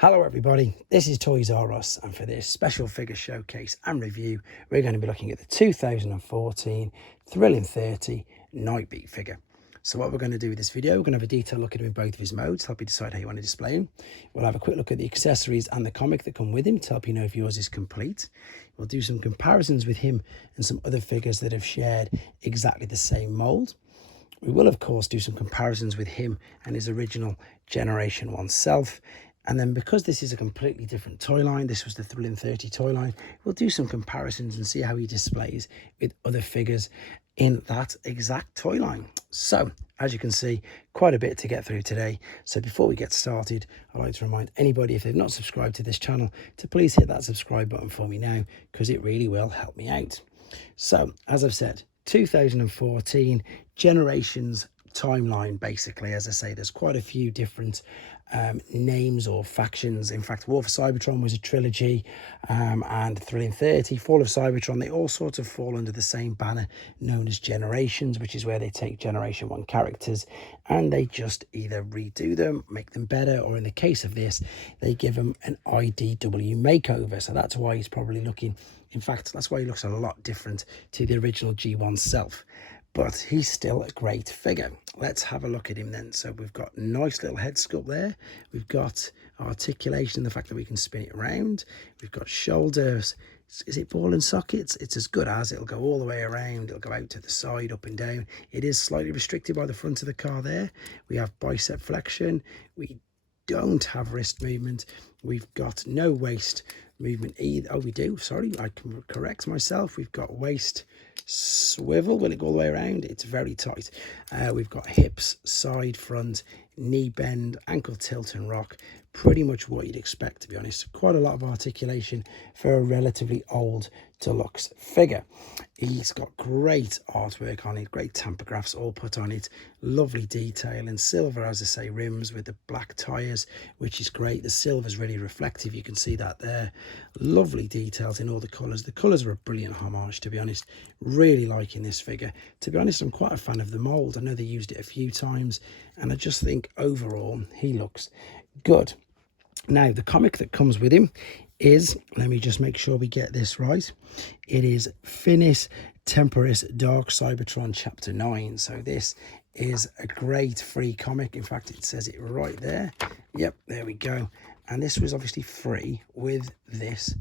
Hello everybody, this is Toys R Us, and for this special figure showcase and review we're going to be looking at the 2014 Thrilling 30 Nightbeat figure. So what we're going to do with this video, we're going to have a detailed look at him in both of his modes to help you decide how you want to display him. We'll have a quick look at the accessories and the comic that come with him to help you know if yours is complete. We'll do some comparisons with him and some other figures that have shared exactly the same mold. We will of course do some comparisons with him and his original Generation 1 self. And then because this is a completely different toy line, this was the Thrilling 30 toy line, we'll do some comparisons and see how he displays with other figures in that exact toy line. So, as you can see, quite a bit to get through today. So before we get started, I'd like to remind anybody, if they've not subscribed to this channel, to please hit that subscribe button for me now, because it really will help me out. So, as I've said, 2014 Generations timeline, basically. As I say, there's quite a few different names or factions. In fact, War for Cybertron was a trilogy, and Thrilling 30, Fall of Cybertron, they all sort of fall under the same banner known as Generations, which is where they take Generation 1 characters and they just either redo them, make them better, or in the case of this, they give them an IDW makeover. So that's why he's probably looking, in fact, that's why he looks a lot different to the original G1 self. But he's still a great figure. Let's have a look at him then. So we've got nice little head sculpt there. We've got articulation, the fact that we can spin it around. We've got shoulders. Is it ball and sockets? It's as good as. It'll go all the way around. It'll go out to the side, up and down. It is slightly restricted by the front of the car there. We have bicep flexion. We don't have wrist movement. We've got no waist movement either. Oh, we do. Sorry, I can correct myself. We've got waist swivel. Will it go all the way around? It's very tight. We've got hips, side, front, knee bend, ankle tilt and rock. Pretty much what you'd expect, to be honest. Quite a lot of articulation for a relatively old deluxe figure. He's got great artwork on it, great tampographs all put on it, lovely detail, and silver, as I say, rims with the black tyres, which is great. The silver's really reflective, you can see that there. Lovely details in all the colours. The colours are a brilliant homage, to be honest. Really liking this figure. To be honest, I'm quite a fan of the mould. I know they used it a few times, and I just think overall he looks good. Now, the comic that comes with him is, let me just make sure we get this right, it is Finis Temporis Dark Cybertron Chapter 9. So this is a great free comic. In fact, it says it right there. Yep, there we go. And this was obviously free with this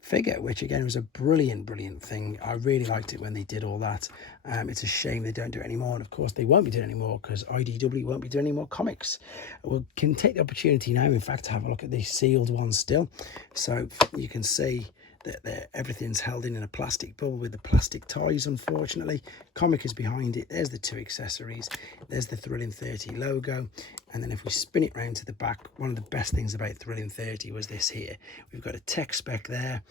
figure, which again was a brilliant thing. I really liked it when they did all that. It's a shame they don't do it anymore, and of course they won't be doing it anymore because IDW won't be doing any more comics. We can take the opportunity now, in fact, to have a look at the sealed one still. So you can see that everything's held in a plastic bubble with the plastic ties, unfortunately. Comic is behind it. There's the two accessories. There's the Thrilling 30 logo. And then if we spin it round to the back, one of the best things about Thrilling 30 was this here. We've got a tech spec there.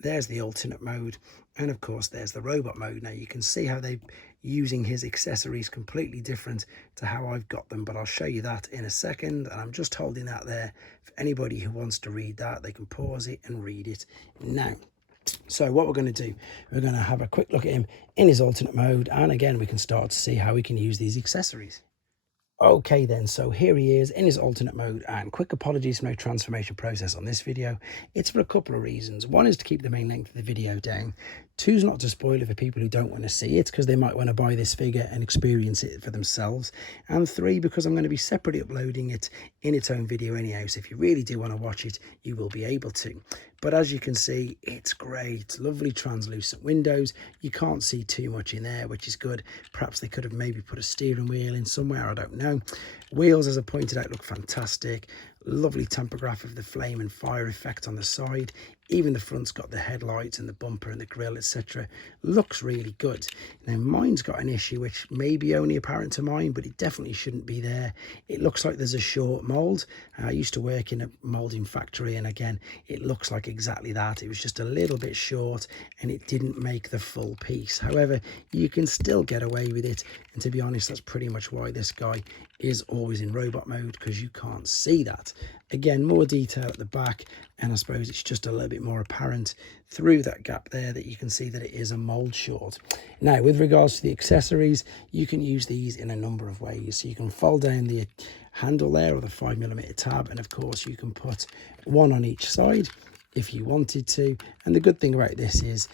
There's the alternate mode. And of course, there's the robot mode. Now you can see how they're using his accessories completely different to how I've got them, but I'll show you that in a second. And I'm just holding that there for anybody who wants to read that. They can pause it and read it now. So what we're going to do, we're going to have a quick look at him in his alternate mode, and again we can start to see how we can use these accessories. Okay then, so here he is in his alternate mode, and quick apologies for no transformation process on this video. It's for a couple of reasons. One is to keep the main length of the video down. Two is not to spoil it for people who don't want to see it, because they might want to buy this figure and experience it for themselves. And three, because I'm going to be separately uploading it in its own video anyhow, so if you really do want to watch it, you will be able to. But as you can see, it's great. Lovely translucent windows. You can't see too much in there, which is good. Perhaps they could have maybe put a steering wheel in somewhere, I don't know. Wheels, as I pointed out, look fantastic. Lovely tampograph of the flame and fire effect on the side. Even the front's got the headlights and the bumper and the grille, etc. Looks really good. Now, mine's got an issue which may be only apparent to mine, but it definitely shouldn't be there. It looks like there's a short mould. I used to work in a moulding factory, and again, it looks like exactly that. It was just a little bit short, and it didn't make the full piece. However, you can still get away with it, and to be honest, that's pretty much why this guy is always in robot mode, because you can't see that. Again, more detail at the back, and I suppose it's just a little bit more apparent through that gap there that you can see that it is a mold short. Now, with regards to the accessories, you can use these in a number of ways. So you can fold down the handle there, or the 5mm tab, and of course you can put one on each side if you wanted to. And the good thing about this is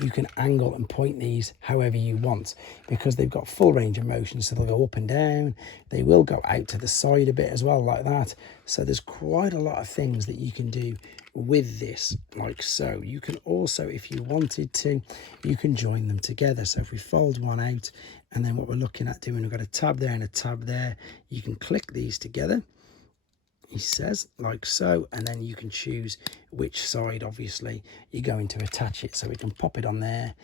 you can angle and point these however you want, because they've got full range of motion. So they'll go up and down, they will go out to the side a bit as well, like that. So there's quite a lot of things that you can do with this, like so. You can also, if you wanted to, you can join them together. So if we fold one out, and then what we're looking at doing, we've got a tab there and a tab there, you can click these together, he says, like so, and then you can choose which side obviously you're going to attach it. So we can pop it on there,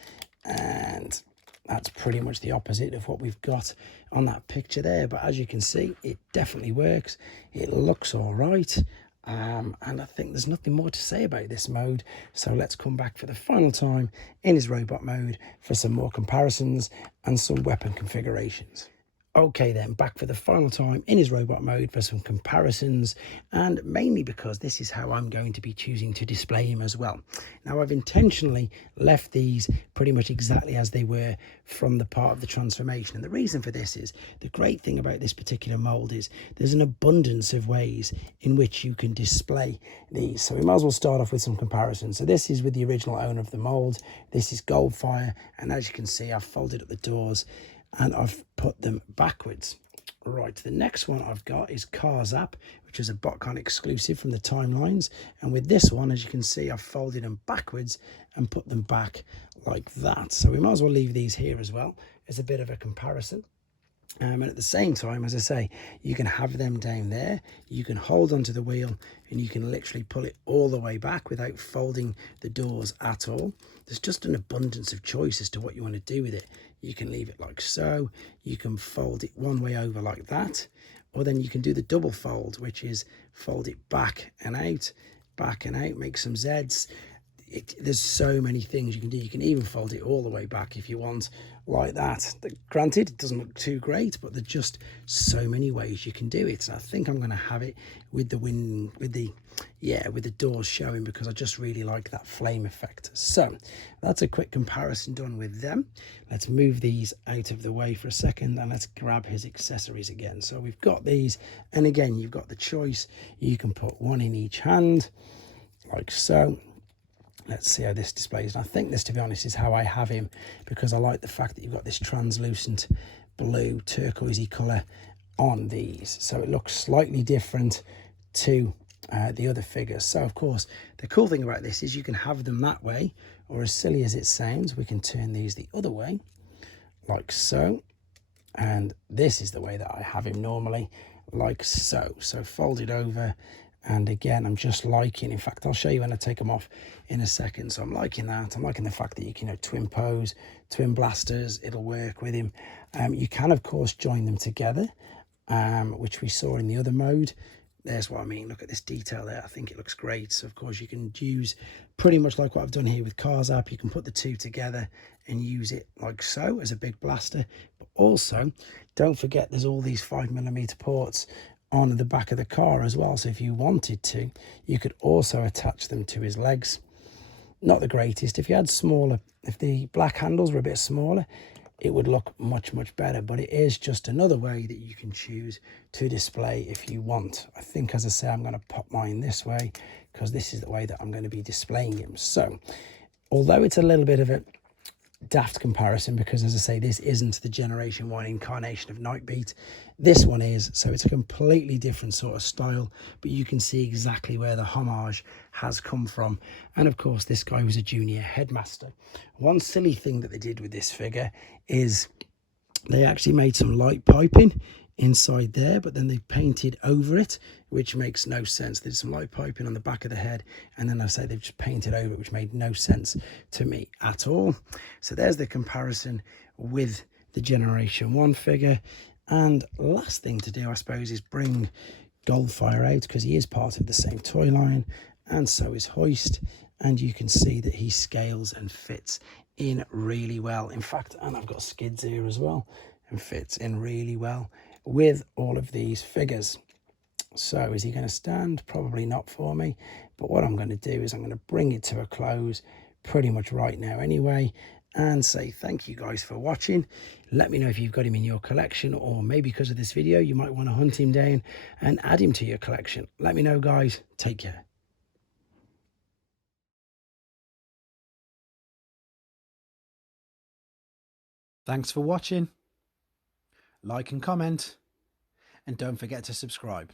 and that's pretty much the opposite of what we've got on that picture there. But as you can see, it definitely works. It looks all right, and I think there's nothing more to say about this mode. So let's come back for the final time in his robot mode for some more comparisons and some weapon configurations. Okay then, back for the final time in his robot mode for some comparisons, and mainly because this is how I'm going to be choosing to display him as well. Now, I've intentionally left these pretty much exactly as they were from the part of the transformation, and the reason for this is, the great thing about this particular mold is there's an abundance of ways in which you can display these. So we might as well start off with some comparisons. So this is with the original owner of the mold. This is Goldfire, and as you can see, I've folded up the doors and I've put them backwards. Right, the next one I've got is Cars App, which is a botcon exclusive from the timelines. And with this one, as you can see, I've folded them backwards and put them back like that. So we might as well leave these here as well as a bit of a comparison. And at the same time, as I say, you can have them down there, you can hold onto the wheel, and you can literally pull it all the way back without folding the doors at all. There's just an abundance of choice as to what you want to do with it. You can leave it like so, you can fold it one way over like that, or then you can do the double fold, which is fold it back and out, make some Zs. There's so many things you can do. You can even fold it all the way back if you want, like that. Granted, it doesn't look too great, but there's just so many ways you can do it. And I think I'm going to have it with the doors showing, because I just really like that flame effect. So that's a quick comparison done with them. Let's move these out of the way for a second, and let's grab his accessories again. So we've got these, and again, you've got the choice. You can put one in each hand, like so. Let's see how this displays. And I think this, to be honest, is how I have him, because I like the fact that you've got this translucent blue turquoisey colour on these. So it looks slightly different to the other figures. So, of course, the cool thing about this is you can have them that way, or as silly as it sounds, we can turn these the other way, like so. And this is the way that I have him normally, like so. So fold it over. And again, I'm just liking, in fact, I'll show you when I take them off in a second. So I'm liking that. I'm liking the fact that you can, twin pose, twin blasters, it'll work with him. You can, of course, join them together, which we saw in the other mode. There's what I mean. Look at this detail there. I think it looks great. So, of course, you can use pretty much like what I've done here with Cars App. You can put the two together and use it like so as a big blaster. But also, don't forget there's all these 5mm ports on the back of the car as well. So if you wanted to, you could also attach them to his legs. Not the greatest. If you had smaller, if the black handles were a bit smaller, it would look much, much better. But it is just another way that you can choose to display if you want. I think, as I say, I'm going to pop mine this way, because this is the way that I'm going to be displaying him. So although it's a little bit of a daft comparison, because, as I say, this isn't the Generation 1 incarnation of Nightbeat, this one is, so it's a completely different sort of style, but you can see exactly where the homage has come from. And of course, this guy was a junior headmaster. One silly thing that they did with this figure is they actually made some light piping inside there, but then they painted over it, which makes no sense. There's some light piping on the back of the head, and then I say they've just painted over it, which made no sense to me at all. So there's the comparison with the Generation 1 figure. And last thing to do, I suppose, is bring Goldfire out, because he is part of the same toy line, and so is Hoist. And you can see that he scales and fits in really well. In fact, and I've got skids here as well, and fits in really well with all of these figures. So is he going to stand? Probably not for me. But what I'm going to do is I'm going to bring it to a close pretty much right now anyway, and say thank you guys for watching. Let me know if you've got him in your collection, or maybe because of this video you might want to hunt him down and add him to your collection. Let me know, guys. Take care. Thanks for watching. Like and comment, and don't forget to subscribe.